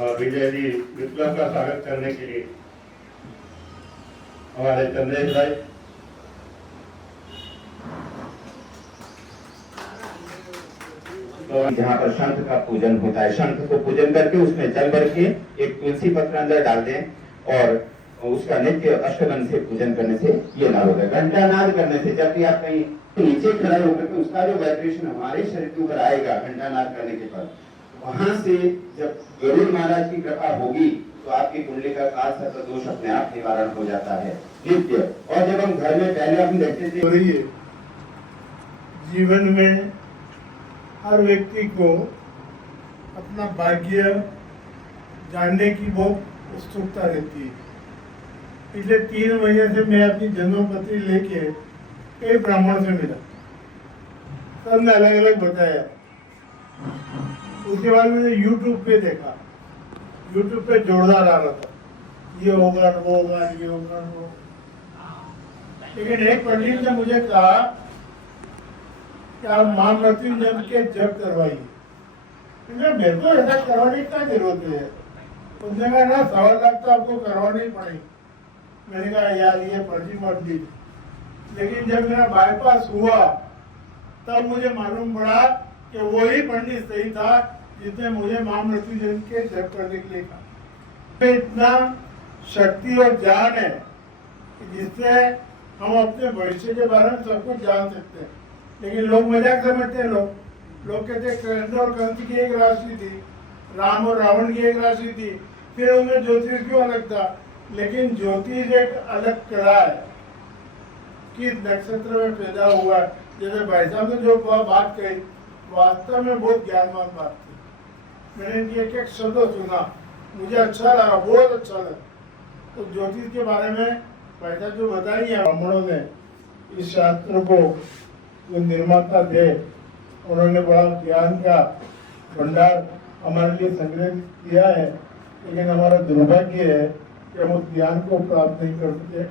विजय जी विप्लव का स्वागत करने के लिए हमारे चंद्रेश भाई। तो जहाँ पर शंख का पूजन होता है, शंख को पूजन करके उसमें जल भर के एक तुलसी पत्र अंदर डाल दें और उसका नित्य अष्टगन से पूजन करने से ये लाभ होगा। घंटा नाद करने से जब भी आप कहीं नीचे खड़े होकर के उसका जो वाइब्रेशन हमारे शरीर के ऊपर आएगा घंटा नाद करने के बाद, वहां से जब गरुड़ महाराज की कृपा होगी तो आपकी कुंडली का काल सर्प दोष अपने आप निवारण हो जाता है नित्य। और जब हम घर में पहले हम देखते थे, जीवन में हर व्यक्ति को अपना भाग्य जानने की बहुत उत्सुकता रहती है। पिछले 3 महीने से मैं अपनी जन्मपत्री लेके कई ब्राह्मण से मिला, सबने अलग अलग बताया। उसके बाद मैंने YouTube पे देखा, YouTube पे जोरदार आ रहा था, ये होगा वो होगा ये होगा वो। लेकिन एक पंडित ने मुझे कहा कि आप मां मृत्युंजय के जप करवाइए। मेरे को ऐसा करवाने की क्या जरूरत है? उसने कहा ना 1.25 लाख तो आपको करवानी ही पड़ेगी। मैंने कहा यार ये पर्ची मत दीजिए। लेकिन जब मेरा बाईपास हुआ तब मुझे मालूम पड़ा कि वही पंडित सही था जिसने मुझे मां मृत्युंजय के जप करने के लिए कहा। इतना शक्ति और ज्ञान है जिससे हम अपने भविष्य के बारे में सब कुछ जान सकते हैं। लेकिन लोग मजाक समझते हैं। लोग कहते हैं कृष्ण और कंस की एक राशि थी, राम और रावण की एक राशि थी, फिर उनमें ज्योतिष क्यों अलग था? लेकिन ज्योतिष एक अलग कला है कि नक्षत्र में पैदा हुआ। जैसे भाई साहब ने जो बात कही वास्तव में बहुत ज्ञानवान बात थी। मैंने इनकी एक एक शब्द सुना, मुझे अच्छा लगा, बहुत अच्छा लगा। तो ज्योतिष के बारे में भाई साहब जो बताई है, ब्राह्मणों ने इस शास्त्र को जो निर्माता थे उन्होंने बड़ा ज्ञान का भंडार हमारे लिए संग्रह किया है। लेकिन हमारा दुर्भाग्य है कि हम उस ज्ञान को प्राप्त नहीं कर सके।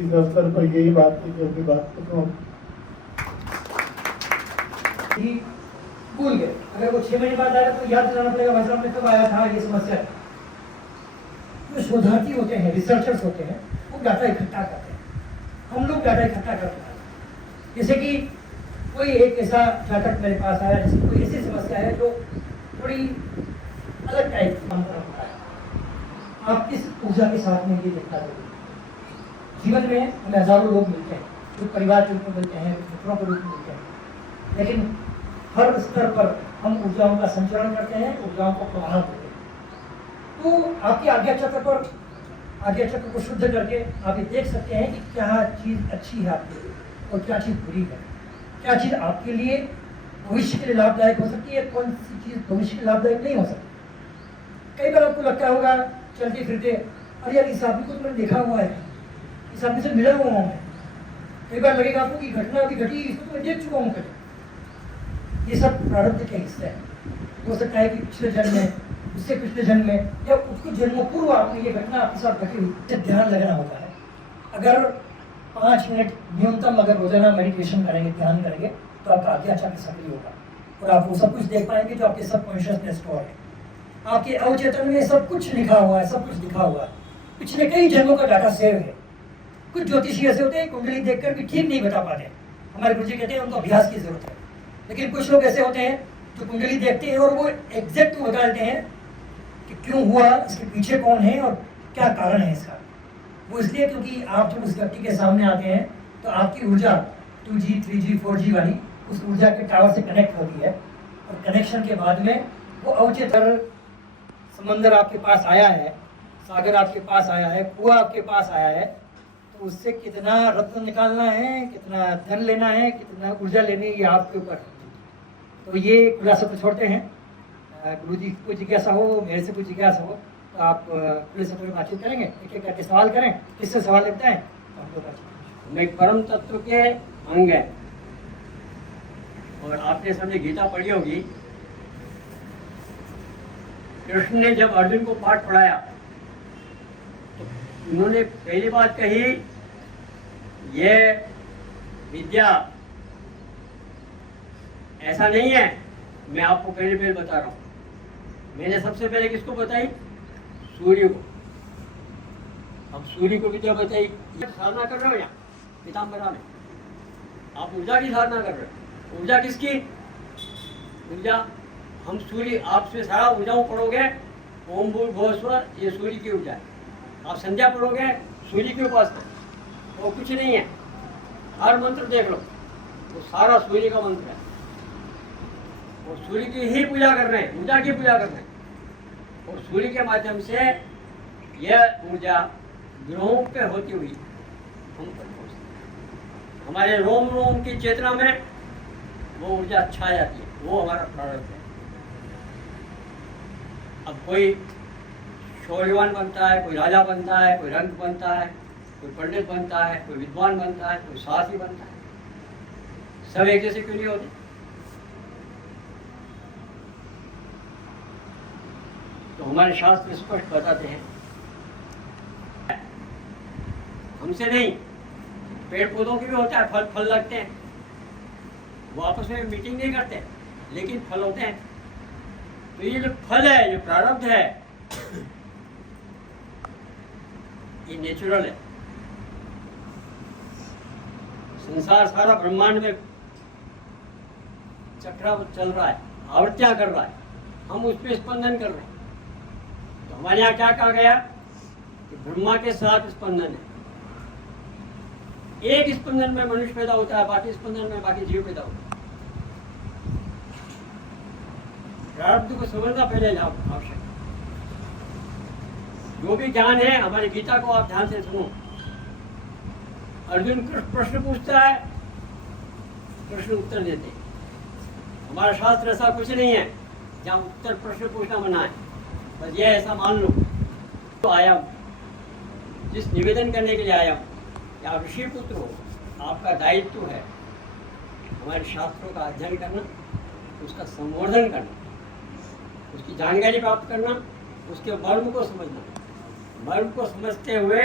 इस अवसर पर यही बात की जो बात करता हूँ। भूल गए, अगर वो 6 महीने बाद आया तो याद दिलाना पड़ेगा भाई साहब ने कब आया था ये समस्या। जो शोधार्थी होते हैं, रिसर्चर्स होते हैं, वो डाटा इकट्ठा करते हैं। हम लोग डाटा इकट्ठा करते हैं। जैसे कि कोई एक ऐसा जातक मेरे पास आया जिसकी कोई ऐसी समस्या है जो थोड़ी अलग टाइप की काम कर रहा है। आप किस ऊर्जा के साथ में ये देखना जरूरी। जीवन में हमें हजारों लोग मिलते हैं, जो परिवार के रूप में मिलते हैं, मित्रों के रूप में मिलते हैं, लेकिन हर स्तर पर हम ऊर्जाओं का संचरण करते हैं, ऊर्जाओं को प्रवाह देते हैं। तो आपकी आज्ञा चक्र को शुद्ध करके आप ये देख सकते हैं कि क्या चीज़ अच्छी है आपके लिए और क्या चीज़ बुरी है, क्या चीज़ आपके लिए भविष्य के लिए लाभदायक हो सकती है, कौन सी चीज़ भविष्य के लाभदायक नहीं हो सकती। कई बार आपको लगता होगा चलते फिरते, अरे यार इस आदमी को तो मैंने देखा हुआ है, इस आदमी से मिला हुआ हूँ मैं। कई बार लगेगा आपको कि घटना अभी घटी, इसको तो मैं देख चुका हूँ कभी। ये सब प्रारब्ध के हिस्से हैं। हो सकता है कि पिछले जन्म में, उससे पिछले जन्म में या उसको जन्मों पूर्व आपने ये घटना आपके साथ घटी हुई, इससे ध्यान लगाना होता है। अगर 5 मिनट न्यूनतम अगर रोजाना मेडिटेशन करेंगे, ध्यान करेंगे, तो आपका आज्ञा चक्र सक्रिय होगा और आप वो सब कुछ देख पाएंगे जो आपके सबकॉन्शियस में स्टोर है। आपके अवचेतन में सब कुछ लिखा हुआ है, सब कुछ लिखा हुआ है। पिछले कई जन्मों का डाटा सेव है। कुछ ज्योतिषी ऐसे होते हैं कुंडली देखकर भी ठीक नहीं बता पाते। हमारे गुरुजी कहते हैं उनको अभ्यास की जरूरत है। लेकिन कुछ लोग ऐसे होते हैं जो कुंडली देखते हैं और वो एग्जैक्ट बता देते हैं कि क्यों हुआ, इसके पीछे कौन है और क्या कारण है इसका। वो इसलिए क्योंकि आप जब उस व्यक्ति के सामने आते हैं तो आपकी ऊर्जा 2G, 3G, 4G वाली उस ऊर्जा के टावर से कनेक्ट होती है और कनेक्शन के बाद में वो अवचेतन समंदर आपके पास आया है, सागर आपके पास आया है, कुआं आपके पास आया है, तो उससे कितना रत्न निकालना है, कितना धन लेना है, कितना ऊर्जा लेनी है, ये आपके ऊपर है। तो ये खुलासा तो छोड़ते हैं। गुरुजी को जिज्ञासा हो, मेरे से कोई जिज्ञासा हो तो आप खुले से बातचीत करेंगे, एक एक करके सवाल करें। किससे सवाल लगता है तो हम लोग मैं परम तत्व के अंग है। और आपने सबने गीता पढ़ी होगी, कृष्ण ने जब अर्जुन को पाठ पढ़ाया तो उन्होंने पहली बात कही, ये विद्या ऐसा नहीं है। मैं आपको पहले बता रहा हूँ, मैंने सबसे पहले किसको बताई? सूर्य को। अब सूर्य को विद्या बताई, साधना कर रहे हो यहाँ पीताम्बरा में, आप ऊर्जा की साधना कर रहे हो। ऊर्जा किसकी? ऊर्जा हम सूर्य, आपसे सारा ऊर्जाओं पढ़ोगे, ओम भूर्भुवः स्वः, ये सूर्य की ऊर्जा है। आप संध्या पढ़ोगे, सूर्य की उपासना, वो कुछ नहीं है। हर मंत्र देख लो, वो सारा सूर्य का मंत्र है। और सूर्य की ही पूजा कर रहे हैं, ऊर्जा की पूजा कर रहे हैं। और सूर्य के माध्यम से यह ऊर्जा ग्रहों पे होती हुई हम तक पहुँचती है। हमारे रोम रोम की चेतना में वो ऊर्जा छा जाती है, वो हमारा प्रारब्ध है। अब कोई शौर्यवान बनता है, कोई राजा बनता है, कोई रंग बनता है, कोई पंडित बनता है, कोई विद्वान बनता है, कोई साहसी बनता है। सब एक जैसे क्यों नहीं होते? तो हमारे शास्त्र स्पष्ट बताते हैं, हमसे नहीं, पेड़ पौधों की भी होता है, फल फल लगते हैं, वो आपस में मीटिंग नहीं करते, लेकिन फल होते हैं। तो ये जो फल है, जो प्रारब्ध है, ये नेचुरल है। संसार सारा ब्रह्मांड में चक्रावत चल रहा है, आवर्त्यां कर रहा है, हम उस पर स्पंदन कर रहे हैं। तो हमारे यहाँ क्या कहा गया कि ब्रह्मा के साथ स्पंदन है। एक स्पंदन में मनुष्य पैदा होता है, बाकी स्पंदन में बाकी जीव पैदा होता है। प्रारब्ध को समझना पहले आवश्यक। जो भी ज्ञान है, हमारी गीता को आप ध्यान से सुनो। अर्जुन प्रश्न पूछता है, कृष्ण उत्तर देते हैं। हमारा शास्त्र ऐसा कुछ नहीं है जहाँ उत्तर प्रश्न पूछना मना है। बस ये ऐसा मान लो तो आया हूं, जिस निवेदन करने के लिए आया हूँ कि आप ऋषि पुत्र हो, आपका दायित्व है हमारे शास्त्रों का अध्ययन करना, उसका संवर्धन करना, उसकी जानकारी प्राप्त करना, उसके मर्म को समझना, मर्म को समझते हुए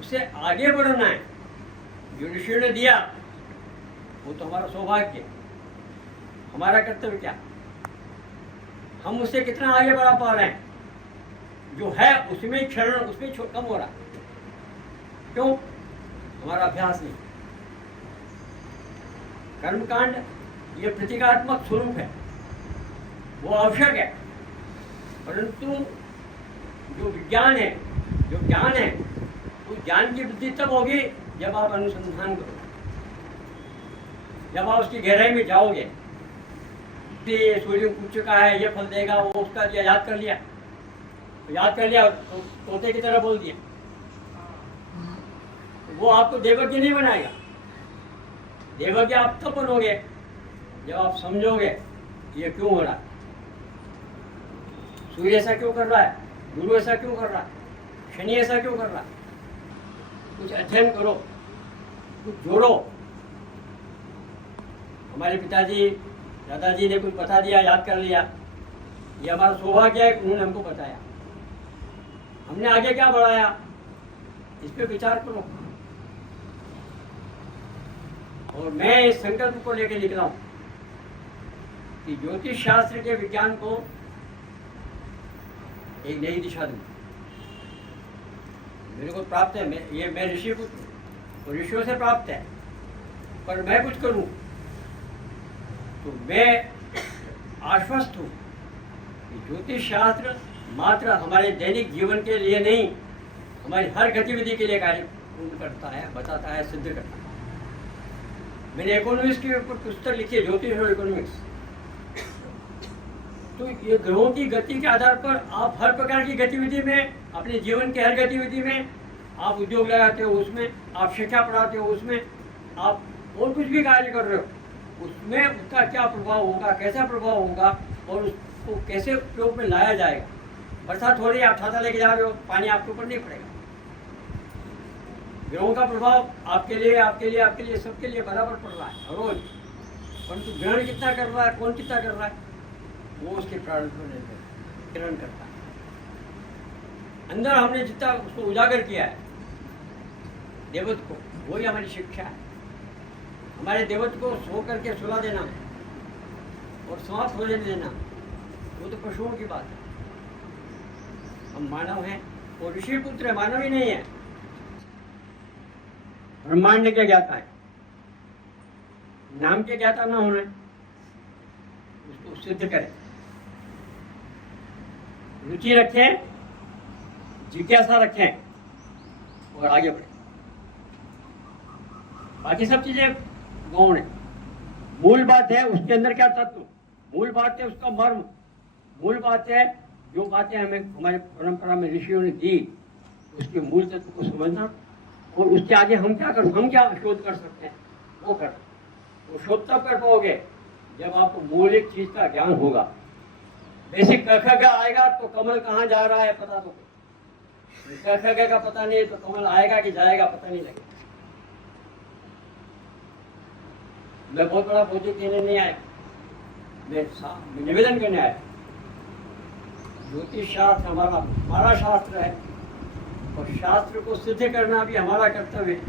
उसे आगे बढ़ना है। जो ऋषियों ने दिया वो तो हमारा सौभाग्य है। हमारा कर्तव्य क्या? हम उससे कितना आगे बढ़ा पा रहे हैं? जो है उसमें क्षरण, उसमें कम हो रहा। क्यों? हमारा अभ्यास नहीं। कर्मकांड ये प्रतीकात्मक स्वरूप है, वो आवश्यक है, परंतु जो विज्ञान है, जो ज्ञान है, उस ज्ञान की वृद्धि तब होगी जब आप अनुसंधान करोगे, जब आप उसकी गहराई में जाओगे। ये सूर्य उग चुका है, ये फल देगा, वो उसका दिया, याद कर लिया, याद कर लिया, तो तोते की तरह बोल दिया, वो आपको देवज्ञ नहीं बनाएगा। देवज्ञ आप तब बनोगे जब आप समझोगे ये क्यों हो रहा है, सूर्य ऐसा क्यों कर रहा है, गुरु ऐसा क्यों कर रहा है, शनि ऐसा क्यों कर रहा है। कुछ अध्ययन करो, कुछ जोड़ो। हमारे पिताजी दादाजी ने कुछ बता दिया, याद कर लिया, ये हमारा सौभाग्य है, उन्होंने हमको बताया। हमने आगे क्या बढ़ाया, इस पे विचार करो। और मैं इस संकल्प को लेकर निकला हूं कि ज्योतिष शास्त्र के विज्ञान को एक नई दिशा दूं। मेरे को प्राप्त है, मैं ऋषि पुत्र, और ऋषियों से प्राप्त है, पर मैं कुछ करूं तो मैं आश्वस्त हूं कि ज्योतिष शास्त्र मात्र हमारे दैनिक जीवन के लिए नहीं, हमारी हर गतिविधि के लिए कार्य पूर्ण करता है, बताता है, सिद्ध करता है। मैंने इकोनॉमिक्स के ऊपर पुस्तक लिखी है, ज्योतिष और इकोनॉमिक्स। तो ये ग्रहों की गति के आधार पर आप हर प्रकार की गतिविधि में, अपने जीवन के हर गतिविधि में, आप उद्योग लगाते हो उसमें, आप शिक्षा पढ़ाते हो उसमें, आप और कुछ भी कार्य कर रहे हो उसमें, उसका क्या प्रभाव होगा, कैसा प्रभाव होगा, और उसको कैसे उपयोग में लाया जाएगा। बरसात हो रही है, आप छाता लेके जा रहे हो, पानी आपके ऊपर नहीं पड़ेगा। ग्रहों का प्रभाव आपके लिए, आपके लिए, आपके लिए, सबके लिए बराबर पड़ रहा है रोज, परंतु ग्रहण कितना कर रहा है, कौन कितना कर रहा है, वो उसके प्रारंभ में ग्रहण करता है। अंदर हमने जितना उसको उजागर किया है देवत्व को, वही हमारी शिक्षा है। हमारे देवत्व को सो करके सुला देना और समाप्त हो जाने देना, वो तो पशुओं की बात है। हम मानव हैं, वो ऋषि पुत्र मानव ही नहीं है। ब्रह्मांड के ज्ञाता है, नाम के ज्ञाता ना होना, उसको सिद्ध करें, रुचि रखें, जिज्ञासा रखें और आगे बढ़े। बाकी सब चीजें गौण है। मूल बात है उसके अंदर क्या तत्व, मूल बात है उसका मर्म, मूल बात है जो बातें हमें हमारे परंपरा में ऋषियों ने दी, उसके मूल तत्व को समझना और उसके आगे हम क्या शोध कर सकते हैं वो कर। वो शोध तब कर पाओगे जब आपको मौलिक चीज का ज्ञान होगा। बेसिक क ख ग आएगा तो कमल कहाँ जा रहा है पता तो, क ख ग का पता नहीं है तो कमल आएगा कि जाएगा पता नहीं लगेगा। मैं बहुत बड़ा प्रोजेक्ट देने नहीं आया, मैं निवेदन करने आया। ज्योतिष शास्त्र हमारा शास्त्र है और शास्त्र को सिद्ध करना भी हमारा कर्तव्य है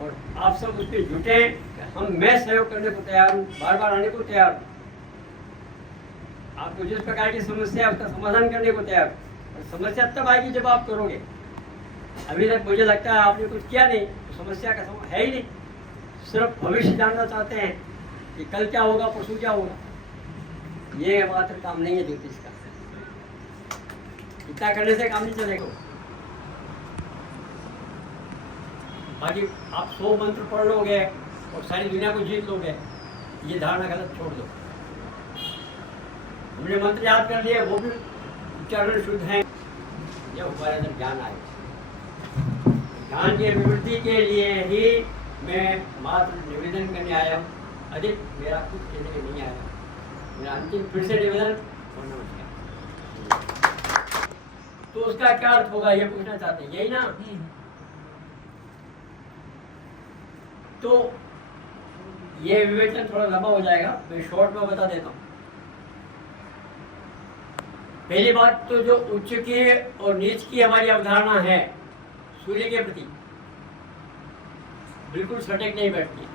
और आप सब उस पर जुटे। मैं सहयोग करने को तैयार हूँ, बार बार आने को तैयार हूँ। आपको जिस प्रकार की समस्या है उसका समाधान करने को तैयार हूँ। और समस्या तब आएगी जब आप करोगे। अभी तक मुझे लगता है आपने कुछ किया नहीं तो समस्या का है ही नहीं। सिर्फ भविष्य जानना चाहते हैं कि कल क्या होगा, परसों क्या होगा। ये मात्र काम नहीं है ज्योतिष का। इतना करने से काम नहीं चलेगा। बाकी आप 100 मंत्र पढ़ लोगे और सारी दुनिया को जीत लोगे, ये धारणा गलत छोड़ दो। हमने मंत्र याद कर लिए, वो भी उच्चारण शुद्ध हैं। जब हमारे अंदर ज्ञान आए, ज्ञान की अभिवृद्धि के लिए ही मैं मात्र निवेदन करने आया हूँ। अधिक मेरा कुछ कहने के नहीं आया। मेरा अंतिम फिर से निवेदन और नमस्कार। तो उसका क्या अर्थ होगा ये पूछना चाहते हैं, यही ना? तो ये विवेचन थोड़ा लंबा हो जाएगा, मैं शॉर्ट में बता देता हूँ। पहली बात तो जो उच्च की और नीच की हमारी अवधारणा है सूर्य के प्रति, बिल्कुल सटीक नहीं बैठती।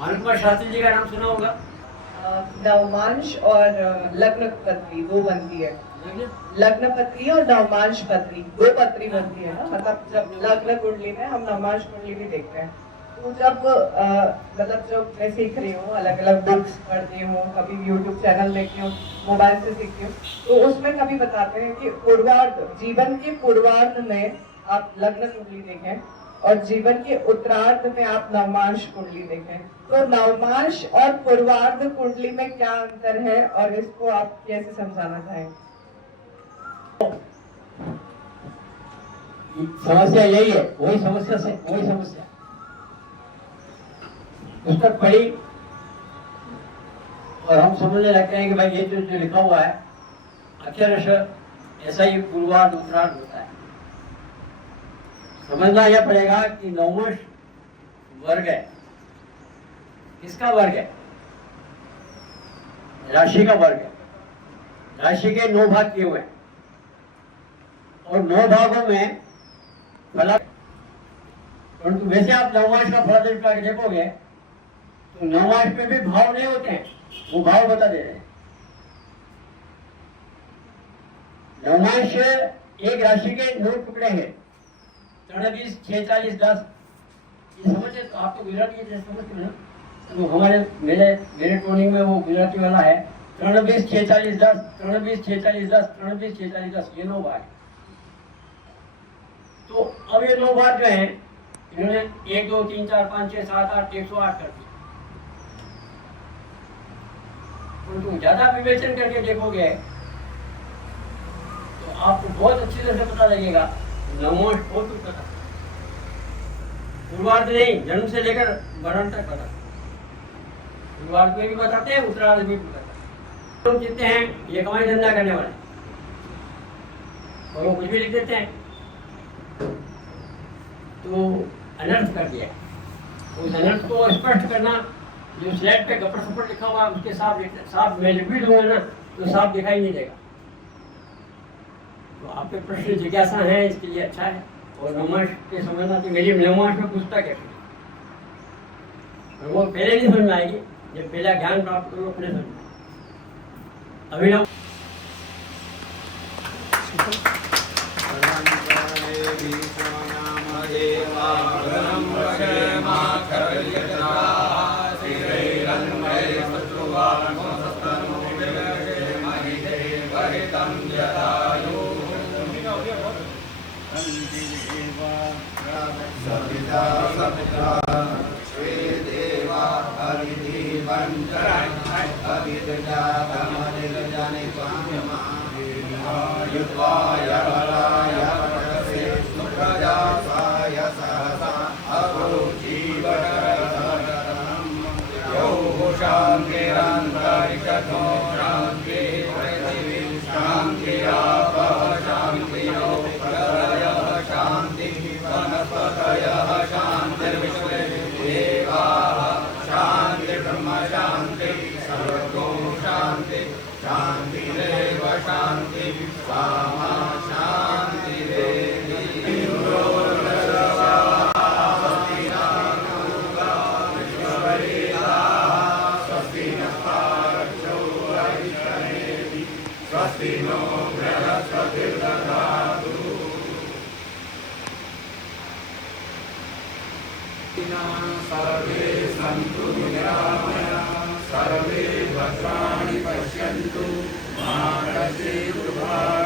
आनंद कुमार शास्त्री जी का नाम सुना होगा। नवमांश और लग्न पत्री दो बनती है। लग्न पत्री और नवमांश पत्री दो पत्री बनती है ना, मतलब जब लग्न कुंडली में हम नवमांश कुंडली भी देखते हैं। तो जब मतलब जब मैं सीख रही हूँ, अलग अलग बुक्स पढ़ती हूँ, कभी यूट्यूब चैनल देखती हूँ, मोबाइल से सीखती हूँ, तो उसमें कभी बताते हैं कि पूर्वार्ध, जीवन के पूर्वार्ध में आप लग्न कुंडली देखें और जीवन के उत्तरार्ध में आप नवमांश कुंडली देखें। तो नवमांश और पूर्वार्ध कुंडली में क्या अंतर है और इसको आप कैसे समझाना चाहेंगे? समस्या यही है, वही समस्या पुस्तक पढ़ी और हम समझने लगते हैं कि भाई ये जो लिखा हुआ है अक्षरशः ऐसा ही पूर्वार्ध उत्तरार्ध होता है। समझना यह पड़ेगा कि नवमांश वर्ग है, किसका वर्ग है? राशि का वर्ग है। राशि के 9 भाग किए हुए हैं और 9 भागों में फल, परंतु वैसे आप नवमांश का फल देखोगे तो नवमांश में भी भाव नहीं होते हैं, वो भाव बता दे रहे हैं। नवमांश एक राशि के 9 टुकड़े हैं, 23, 6, 40, 10। ये समझे तो आप तो गुजराती समझते ना, तो हमारे मेरे टोनिंग में वो गुजराती वाला है। 23, 6, 40, 10, 23, 6, 40, 10, 23, 6, 40, 10, ये 9 बार। तो अब ये 9 बार जो है इन्होंने 1, 2, 3, 4, 5, 6, 7, 8, 108 कर दिया। तो ज्यादा विवेचन करके देखोगे तो आपको बहुत अच्छी तरह से पता लगेगा नवमांश बहुत पता, पूर्वार्ध नहीं, जन्म से लेकर मरण तक पता। पूर्वार्ध में भी बताते हैं, उत्तरार्ध में भी बताते हैं। लोग जितने हैं ये कमाई धंधा करने वाले और वो कुछ भी लिख देते हैं तो अनर्थ कर दिया। उस अनर्थ को स्पष्ट करना, जो स्लेट पे गप्पड़ सप्पड़ लिखा हुआ उसके साफ मैं लिख भी दूंगा ना तो साफ दिखाई नहीं देगा। तो आपके प्रश्न जिज्ञासा है, इसके लिए अच्छा है। और नवमांश के समझना तो मेरी नवमांश में पुस्तक है, और वो पहले नहीं समझ में आएगी, जब पहला ज्ञान प्राप्त करो अपने समझ। अभिनव सर्वे भद्राणि पश्यन्तु मा कश्चित् दुःखाय